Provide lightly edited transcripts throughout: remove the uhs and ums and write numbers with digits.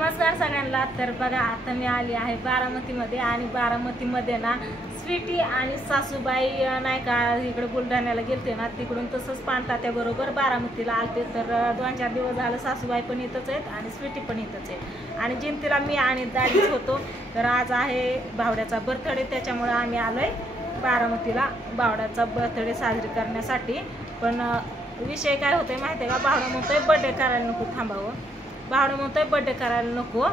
नमस्कार सगळ्यांना। तर बघा आता मी आली आहे बारामतीमध्ये आणि बारामतीमध्ये ना स्वीटी आणि सासूबाई नाही का इकडे बुलढाण्याला गेलते ना, तिकडून तसंच पानतात्याबरोबर बारामतीला आलते। तर 2-4 दिवस झालं सासूबाई पण इथंच आहेत आणि स्वीटी पण इथंच आहे आणि जिंतीला मी आणि दादीच होतो। तर आज आहे भावड्याचा बर्थडे, त्याच्यामुळे आम्ही आलोय बारामतीला भावड्याचा बर्थडे साजरी करण्यासाठी। पण विषय काय होतोय माहिती आहे का, भावडा म्हणतोय बर्थडे करायला नको, थांबावं, भावडा म्हणतोय बर्थडे करायला नको।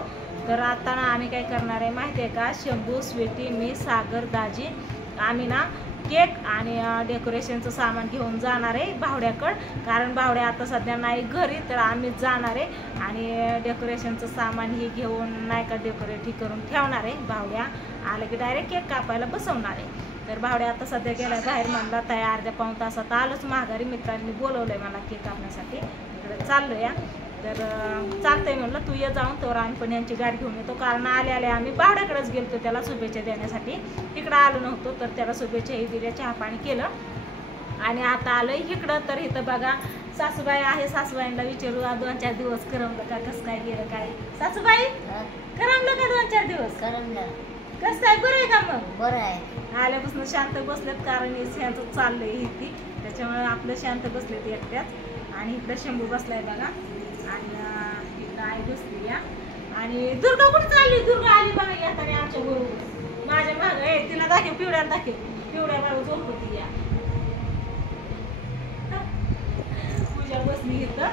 तर आता ना आम्ही काय करणार आहे माहिती आहे का, शंभू, स्वीटी, मी, सागर, दाजी आम्ही ना केक आणि डेकोरेशनचं सामान घेऊन जाणार आहे भावड्याकडं, कारण भावड्या आता सध्या नाही घरी। तर आम्ही जाणार आहे आणि डेकोरेशनचं सामान ही घेऊन नाही का डेकोरेट करून ठेवणार आहे। भावड्या आलं की डायरेक्ट केक कापायला बसवणार आहे। तर भावड्या आता सध्या गेला बाहेर, म्हणला तयार अर्ध्या पाऊण तासात आलोच माघारी, मित्रांनी बोलवलंय मला केक कापण्यासाठी, तिकडे चाललो या। तर चालतंय म्हणलं तू ये जाऊन, तर आम्ही पण यांची गाडी घेऊन येतो, कारण आले आले आम्ही भावड्याकडेच गेलतो त्याला शुभेच्छा देण्यासाठी, तिकडं आलो नव्हतो। तर त्याला शुभेच्छाही दिल्या, चहा पाणी केलं आणि आता आलोय इकडं। तर इथं बघा सासूबाई आहे, सासूबाईंना विचारू 2-4 दिवस करमलं का, कसं काय गेलं काय? सासूबाई करमलं का 2-4 दिवस? करमलं। कसं काय, बरं आहे का मग? बरं आहे। आल्यापासून शांत बसलेत, कारण यांचं चाललंय इथे, त्याच्यामुळे आपलं शांत बसलेत एकट्याच। आणि इकडं शंभू बसलाय बघा आणि इकडं आई बसली या। आणि दुर्गा कुठे चालली? दुर्गा आली बघा येताना आमच्या बरोबर माझ्या मागं आहे, तिला दाखव, पिवड्याला दाखव, पिवड्या बाबा झोपती या। पूजा बसली इथं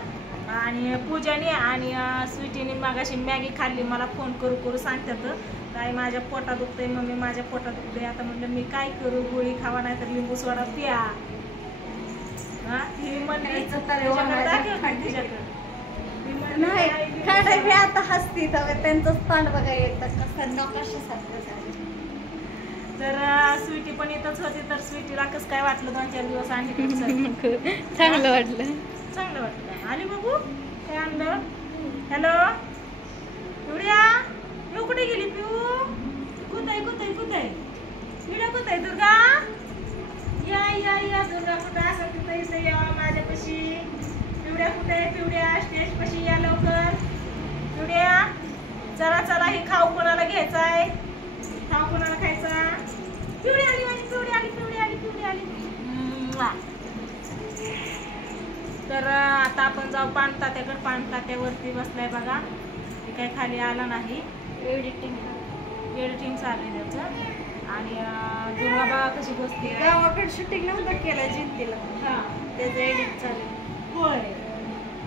आणि पूजाने आणि स्वीटीने मागाशी मॅगी खाल्ली, मला फोन करू करू सांगतात काय माझ्या पोटात दुखतंय मम्मी, माझ्या पोटात दुखतंय। आता म्हटलं मी काय करू, गोळी खावा नाही तर लिंबू सोडा प्या। ही म्हणली आता हसती त्यांचं स्थान बघा येतं कसं नकाशासारखं झालं। तर स्वीटी पण इथंच होती। तर स्वीटीला कसं काय वाटलं 2-4 दिवस आणि चांगलं वाटलं, चांगलं वाटलं। आली बघू काय आणलं? हॅलो पिवड्या, पिऊ कुठे गेली? पिऊ कुठे कुठे कुठे पिवड्या कुठे? दुर्गा या या या, दुर्गा कुठे असं तिथं इथं या माझ्यापाशी। पिवड्या कुठे? पिवड्या स्टेज पाशी या लवकर। पिवड्या चला चला, हे खाऊ कोणाला घ्यायचा आहे? खाऊ कोणाला खायचा? पिवडी आली माझी, पिवडी आली, पिवडी आली, पिवडी आली। तर आता आपण जाऊ पानतात्याकडे, पानतात्यावरती बसलाय बघा, ते काय खाली आला नाही, एडिटिंग चालू आहे त्याचं। आणि दुर्गा बघा कशी बसते, गावाकडे शूटिंग नव्हतं केलं जिंतीला, हा त्याचं एडिट चालू। होय,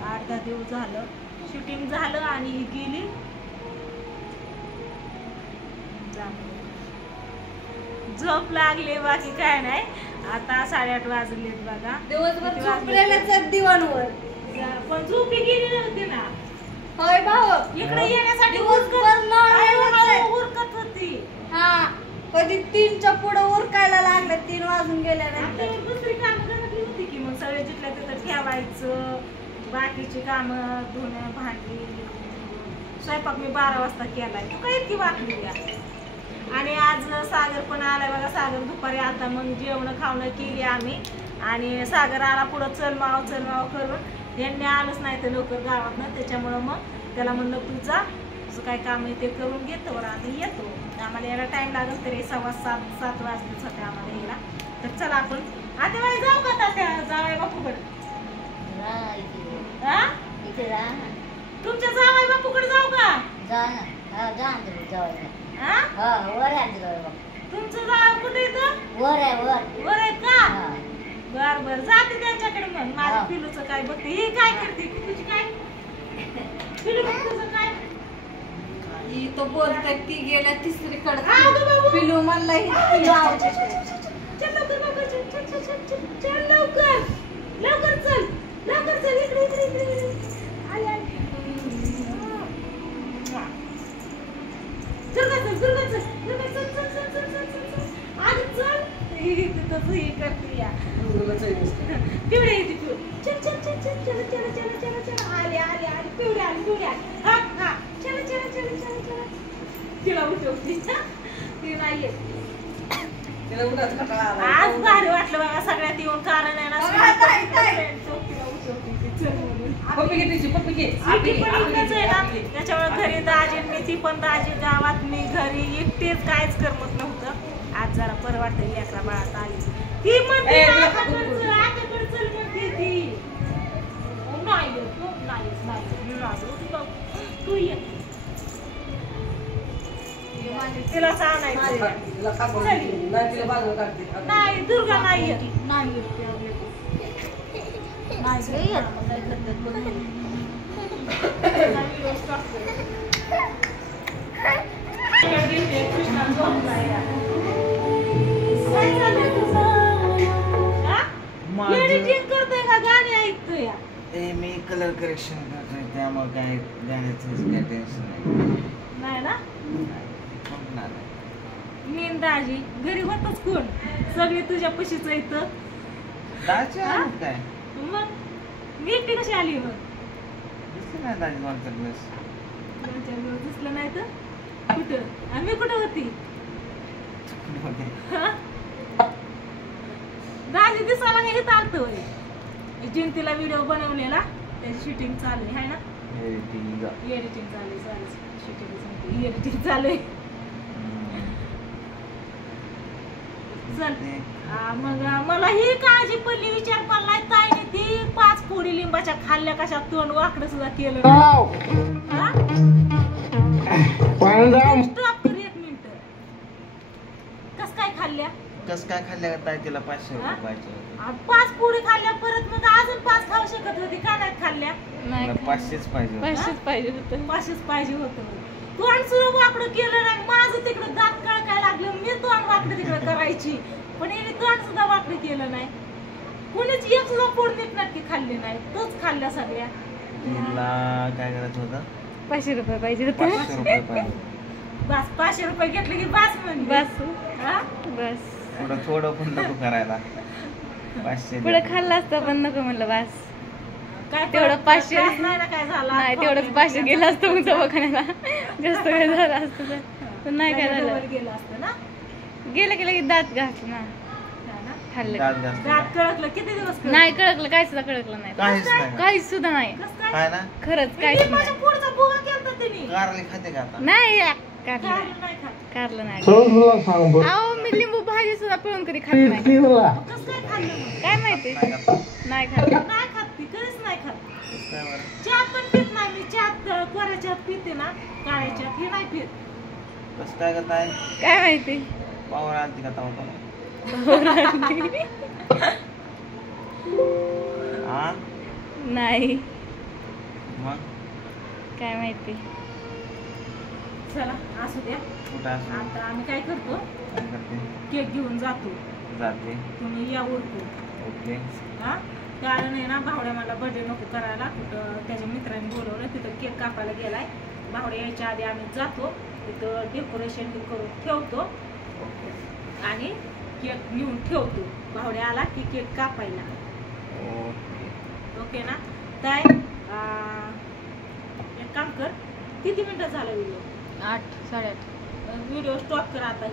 8-10 दिवस झालं शूटिंग झालं आणि ही गेली झोप लागली, बाकी काय नाही। आता 8:30 वाजलेत बघा, दिवसभर झोपलेल्याच दिवाणवर, पण झोपी गेली नव्हती ना। होय भाऊ, इकडे येण्यासाठी उरकत होती। हा, कधी 3च्या पुढे उरकायला लागलं, 3 वाजून गेल्यानंतर दुसरी कामं घरातली होती की, मग सगळे जिथल्या तिथं ठेवायचं, बाकीची कामं धुणं भांडी, स्वयंपाक मी 12 वाजता केलाय, तू काय इतकी वाटली या? आणि आज सागर पण आलाय बघा, सागर दुपारी आता मग जेवण खावणं केली आम्ही आणि सागर आला पुढं चल माव करून, यांनी आलंच नाही तर लवकर गावातनं, त्याच्यामुळं मग त्याला म्हणलं तू जा, तुझं काय काम आहे ते करून घेतो, आम्ही येतो। आम्हाला यायला टाइम लागेल, तरी 7:15 वाजलेच होते आम्हाला यायला। तर चला आपण आता वेळ जाऊ का तात्या, जावाय बापूकडे? तुमच्या जावाय बापूकडे जाऊ का? तुमचं जाव कुठे येतं? वर आहे का? बर बर, जाते त्यांच्याकडे मग। माझ्या पिलूचं काय बघते, ही काय करते तुझी काय पिलू, तुझं काय? ही तो बोलते ती गेल्या तिसरीकडे, पिलू म्हणला ही पिलू आवडते। चल लवकर लवकर, चल लवकर लवकर, लवकर चल, इकडे आले आले, दुर्गा चल आधी चल, तसं हे करते या पिवड्या येते, चल चल चल चल चल चल चल चल चल, आले आले आले, पिवड्या आली, पिवड्या हा हा, चल चल चल चल चल, तिला उठवते ती नाही येत। आज भारी वाटलं बघा सगळ्यात येऊन, कारण आहे ना पप्पी घे, त्याच्यामुळे घरी ती पण दाजी गावात, मी घरी एकटेच, काहीच करमत नव्हतं. आज जरा बरं वाटतं, लेकरा बाळात आली. ती म्हणते आकाकडे चल म्हणते ती. नाही येत, तू ये, तिला सांगायचं नाही, दुर्गा नाही येत, नाही येत. एडिटिंग करतोय का गाणी ऐकतोय? मी कलर करेक्शन करतोय, त्यामुळे काय गाण्याचं काय टेन्शन नाही ना. नाही. मी दाजी घरी होतच कोण, सगळे तुझ्या पशीच येतं. दाजी आले काय? मग मी एकटी कशी आली? मग दिसलं नाही दाजी 2-4 दिवस. 2-4 दिवस दिसलं नाही तर कुठं? आम्ही कुठं होती? दाजी दिसायला नाही इथं आलतो. जयंतीला व्हिडिओ बनवलेला, त्याची शूटिंग चालू आहे ना. एडिटिंग चालू शूटिंग एडिटिंग चालू आहे. चल मग मला ही काळजी पडली, विचार पडलाय ताईने ती 5 फोडी लिंबाच्या खाल्ल्या, कशा तोंड वाकडं सुद्धा केलं. स्टॉप कर 1 मिनिट. कस काय खाल्ल्या? कस काय खाल्ल्या का ताई? तिला 500 रुपये पाहिजे. 5 पोळी खाल्ल्या, परत मग अजून 5 खाऊ शकत होती का? नाही खाल्ल्या? 500च पाहिजे. 500च पाहिजे होतं. 500च पाहिजे होतं. तोंड सुद्धा वाकडं केलं नाही. माझं तिकडं दात कळकाय लागलं, मी तोंड वाकडं तिकडं करायची, पण हिने तोंड सुद्धा वाकडं केलं नाही. कोणीच एक सुद्धा पोड नीटनाटकी खाल्ली नाही, तोच खाल्ल्या सगळ्या. तिला काय करायचं होतं? 500 रुपये पाहिजे होते. 500 रुपये पाहिजे. बस 500 रुपये घेतले की बस म्हणजे बस. बस थोडं थोडं पण नको करायला. 500 पुढे खाल्लं असतं पण नको म्हणलं बस. काय तेवढं 500 नाही ना, काय झालं नाही, तेवढंच 500 गेलं असतं मग दवाखान्याला. जास्त काय झालं असतं तर. पण नाही काय झालं, गेलं असतं ना. गेलं की लगेच दात घासलं ना, खाल्लं. दात घासते. दात कळकलं किती दिवस कळकलं? नाही कळकलं, काय सुद्धा कळकलं नाही, काहीच नाही. काहीच सुद्धा नाही. कसं काय? काय ना? खरंच काहीच माझ्या नाही. पुढचा भुगा केलता तिने. कारली खाते का आता? नाही कारलं कारलं नाही खात. कारलं नाही. अहो मी लिंबू भाजी सुद्धा पिळून कधी खात नाही. कसं काय खाल्लं मग? काय माहिती, नाही का? नाही खाल्लं. नाही खात ती, कधीच नाही खात. कसं काय बरं? चहा पण पित नाही मी. चहा कोऱ्या चहात पिते ना, काळ्या चहात ही नाही पित. कसं काय करत आहे? काय माहिती. पावर आलती का तवा पण? हा? नाही मग काय माहिती. चला असू द्या. कुठं असं आता आम्ही काय करतो, काय करते? केक घेऊन जातो. जाते. तुम्ही या उरकू. ओके. हा, कारण आहे ना, भावड्या मला बर्थडे नको करायला. कुठं त्याच्या मित्रांनी बोलवलं, तिथं केक कापायला गेलाय. भावड्या यायच्या आधी आम्ही जातो, तिथं डेकोरेशन करून ठेवतो आणि केक घेऊन ठेवतो. भावड्या आला की केक कापायला. ओके. ओके ना ताई? एक काम कर, किती मिनिटं झालं व्हिडिओ? 8 साडे 8. व्हिडिओ स्टॉप कर आता.